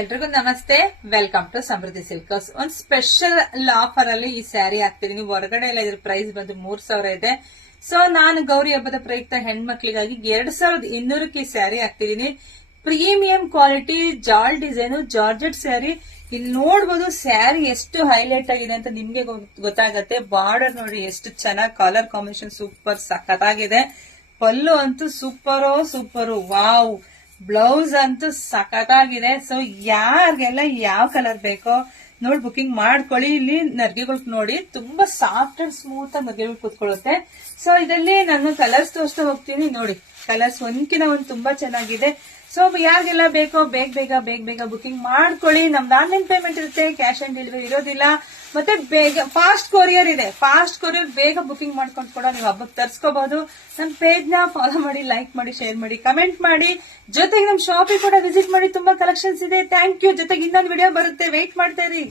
ಎಲ್ರಿಗೂ ನಮಸ್ತೆ. Welcome to ಸಮೃದ್ಧಿ ಸಿಲ್ಕರ್ಸ್. ಒಂದ್ ಸ್ಪೆಷಲ್ ಆಫರ್ ಅಲ್ಲಿ ಈ ಸ್ಯಾರಿ ಹಾಕ್ತಿದೀನಿ. ಹೊರಗಡೆ ಎಲ್ಲ ಇದ್ರ ಪ್ರೈಸ್ ಬಂದು 3000 ಇದೆ. ಸೊ ನಾನು ಗೌರಿ ಹಬ್ಬದ ಪ್ರಯುಕ್ತ ಹೆಣ್ಮಕ್ಳಿಗಾಗಿ 2200ಕ್ಕೆ ಈ ಸ್ಯಾರಿ ಹಾಕ್ತಿದೀನಿ. ಪ್ರೀಮಿಯಂ ಕ್ವಾಲಿಟಿ ಜಾಲ್ ಡಿಸೈನ್ ಜಾರ್ಜೆಟ್ ಸ್ಯಾರಿ. ಇಲ್ಲಿ ನೋಡ್ಬೋದು ಸ್ಯಾರಿ ಎಷ್ಟು ಹೈಲೈಟ್ ಆಗಿದೆ ಅಂತ ನಿಮ್ಗೆ ಗೊತ್ತಾಗತ್ತೆ. ಬಾರ್ಡರ್ ನೋಡಿ ಎಷ್ಟು ಚೆನ್ನಾಗಿ ಕಲರ್ ಕಾಂಬಿನೇಷನ್ ಸೂಪರ್ ಸಖತ್ತಾಗಿದೆ. ಪಲ್ಲು ಅಂತೂ ಸೂಪರು ವಾವ್. ಬ್ಲೌಸ್ ಅಂತೂ ಸಖತ್ತಾಗಿದೆ. ಸೊ ಯಾರಿಗೆಲ್ಲ ಯಾವ ಕಲರ್ ಬೇಕೋ ನೋಡಿ ಬುಕಿಂಗ್ ಮಾಡ್ಕೊಳ್ಳಿ. ಇಲ್ಲಿ ನರ್ಗೆಗಳು ನೋಡಿ ತುಂಬಾ ಸಾಫ್ಟ್ ಅಂಡ್ ಸ್ಮೂತ್ ಆಗಿ ನರ್ಗೆಗಳು ಕೂತ್ಕೊಳ್ಳುತ್ತೆ. ಸೊ ಇದರಲ್ಲಿ ನಾನು ಕಲರ್ಸ್ ತೋರಿಸ್ತಾ ಹೋಗ್ತೀನಿ. ನೋಡಿ ಕಲರ್ಸ್ ಒಂದ್ಕಿನ ಒಂದ್ ತುಂಬಾ ಚೆನ್ನಾಗಿದೆ. ಸೊ ಯಾರಿಗೆಲ್ಲ ಬೇಕೋ ಬೇಗ ಬುಕಿಂಗ್ ಮಾಡ್ಕೊಳ್ಳಿ. ನಮ್ದು ಆನ್ಲೈನ್ ಪೇಮೆಂಟ್ ಇರುತ್ತೆ, ಕ್ಯಾಶ್ ಆನ್ ಡೆಲಿವರಿ ಇರೋದಿಲ್ಲ. ಮತ್ತೆ ಬೇಗ ಫಾಸ್ಟ್ ಕೊರಿಯರ್ ಇದೆ. ಫಾಸ್ಟ್ ಕೊರಿಯರ್ ಬೇಗ ಬುಕಿಂಗ್ ಮಾಡ್ಕೊಂಡು ಕೂಡ ನೀವು ಹಬ್ಬಕ್ಕೆ ತರಿಸ್ಕೋಬಹುದು. ನನ್ನ ಪೇಜ್ ನ ಫಾಲೋ ಮಾಡಿ, ಲೈಕ್ ಮಾಡಿ, ಶೇರ್ ಮಾಡಿ, ಕಮೆಂಟ್ ಮಾಡಿ. ಜೊತೆಗೆ ನಮ್ ಶಾಪಿಗೆ ಕೂಡ ವಿಸಿಟ್ ಮಾಡಿ. ತುಂಬಾ ಕಲೆಕ್ಷನ್ಸ್ ಇದೆ. Thank you. ಜೊತೆಗೆ ಇನ್ನೊಂದು ವಿಡಿಯೋ ಬರುತ್ತೆ, ವೆಯ್ಟ್ ಮಾಡ್ತಾ ಇರಿ.